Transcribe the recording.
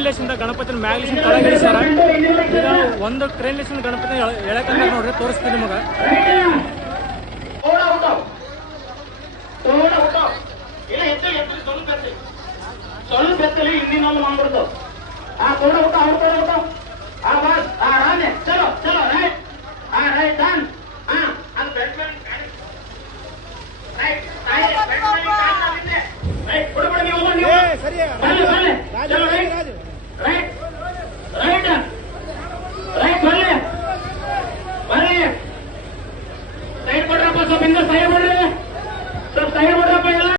Crane ಲೇಸಿಂದ ಗಣಪತಿನ ಮ್ಯಾಗ್ಲಿಸಿಂದ ಕೆಳಗಿಳಿಸ್ಯಾರ. ಈಗ ಒಂದು crane ಲೇಸಿಂದ Ganapati ಎಳಕಂತ ನೋಡ್ರಿ, ತೋರಿಸ್ತೀನಿ ನಿಮಗೆ. ಸ್ವಲ್ಪ ಎತ್ತಲಿ ಹಿಂದಿನೊಂದು ಮಾಡ್ಬಿಡ್ತು. ಆ ಕೂಡ ಊಟ ಅವ್ರು ಕೂಡ ಊಟ. ಆ ಬಾಸ್ ಆ ರಾಜೆ ಚಲೋ ಚಲೋ ರೈಟ್. ಆ ರೈಟ್ ಡನ್.